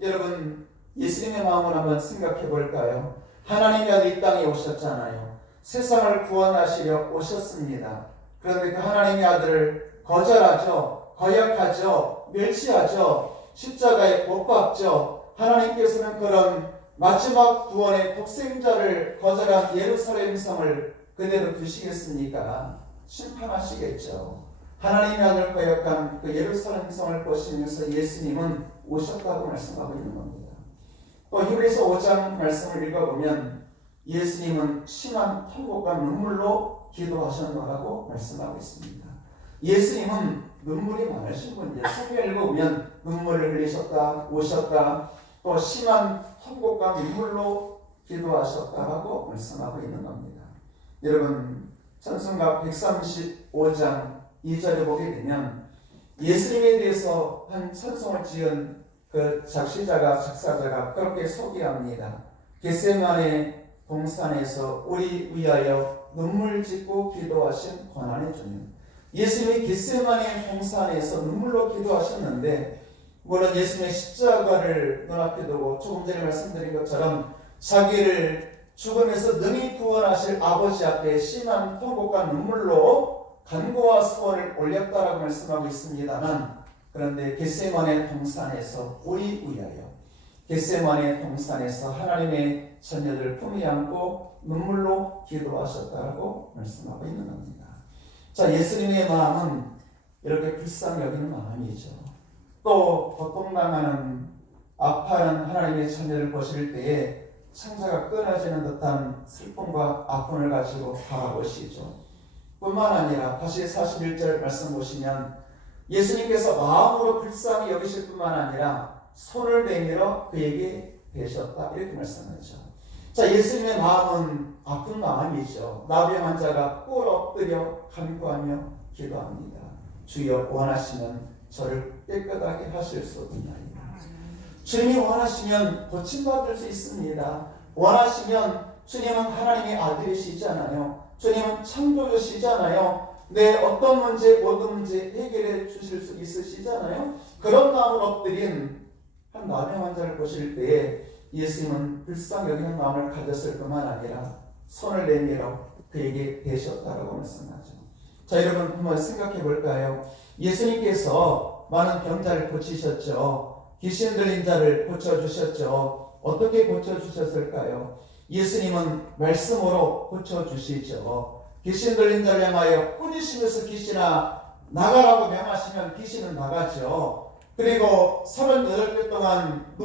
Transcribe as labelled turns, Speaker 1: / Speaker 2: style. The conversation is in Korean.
Speaker 1: 여러분 예수님의 마음을 한번 생각해 볼까요? 하나님의 아들 이 땅에 오셨잖아요. 세상을 구원하시려 오셨습니다. 그런데 그 하나님의 아들을 거절하죠. 거역하죠. 멸시하죠. 십자가에 못 박죠. 하나님께서는 그런 마지막 구원의 독생자를 거절한 예루살렘 성을 그대로 두시겠습니까? 심판하시겠죠. 하나님의 아들 거역한 그 예루살렘 성을 보시면서 예수님은 오셨다고 말씀하고 있는 겁니다. 또 히브리서 5장 말씀을 읽어보면 예수님은 심한 통곡과 눈물로 기도하셨노라고 말씀하고 있습니다. 예수님은 눈물이 많으신 분이에요. 성경 읽어보면 눈물을 흘리셨다, 오셨다, 또 심한 통곡과 눈물로 기도하셨다라고 말씀하고 있는 겁니다. 여러분, 찬송가 135장 2절에 보게 되면 예수님에 대해서 한 찬송을 지은 그 작시자가 작사자가 그렇게 소개합니다. 겟세만의 동산에서 우리 위하여 눈물 짓고 기도하신 고난의 주님. 예수님이 겟세만의 동산에서 눈물로 기도하셨는데 물론 예수님의 십자가를 눈앞에 두고 조금 전에 말씀드린 것처럼 자기를 죽음에서 능히 구원하실 아버지 앞에 심한 통곡과 눈물로 간구와 소원을 올렸다라고 말씀하고 있습니다만 그런데 겟세만의 동산에서 우리 위하여 겟세만의 동산에서 하나님의 자녀들 품에 안고 눈물로 기도하셨다라고 말씀하고 있는 겁니다. 자, 예수님의 마음은 이렇게 불쌍히 여기는 마음이죠. 또 고통당하는 아파하는 하나님의 자녀를 보실 때에 창자가 끊어지는 듯한 슬픔과 아픔을 가지고 바라보시죠. 뿐만 아니라 다시 41절 말씀 보시면 예수님께서 마음으로 불쌍히 여기실 뿐만 아니라 손을 내밀어 그에게 대셨다 이렇게 말씀하죠. 자 예수님의 마음은 아픈 마음이죠. 나병 환자가 꿇 엎드려 간구하며 기도합니다. 주여 원하시면 저를 깨끗하게 하실 수 있나이다. 주님이 원하시면 고침받을 수 있습니다. 원하시면 주님은 하나님의 아들이시잖아요. 주님은 창조주시잖아요. 내 어떤 문제, 모든 문제 해결해 주실 수 있으시잖아요. 그런 마음을 엎드린 한 남의 환자를 보실 때에 예수님은 불쌍히 여기는 마음을 가졌을 뿐만 아니라 손을 내밀어 그에게 대셨다라고 말씀하죠. 자, 여러분 한번 생각해 볼까요? 예수님께서 많은 병자를 고치셨죠. 귀신 들린 자를 고쳐주셨죠. 어떻게 고쳐주셨을까요? 예수님은 말씀으로 고쳐주시죠. 귀신 들린 자를 향하여 꾸짖으면서 귀신아 나가라고 명하시면 귀신은 나가죠. 그리고 38개 동안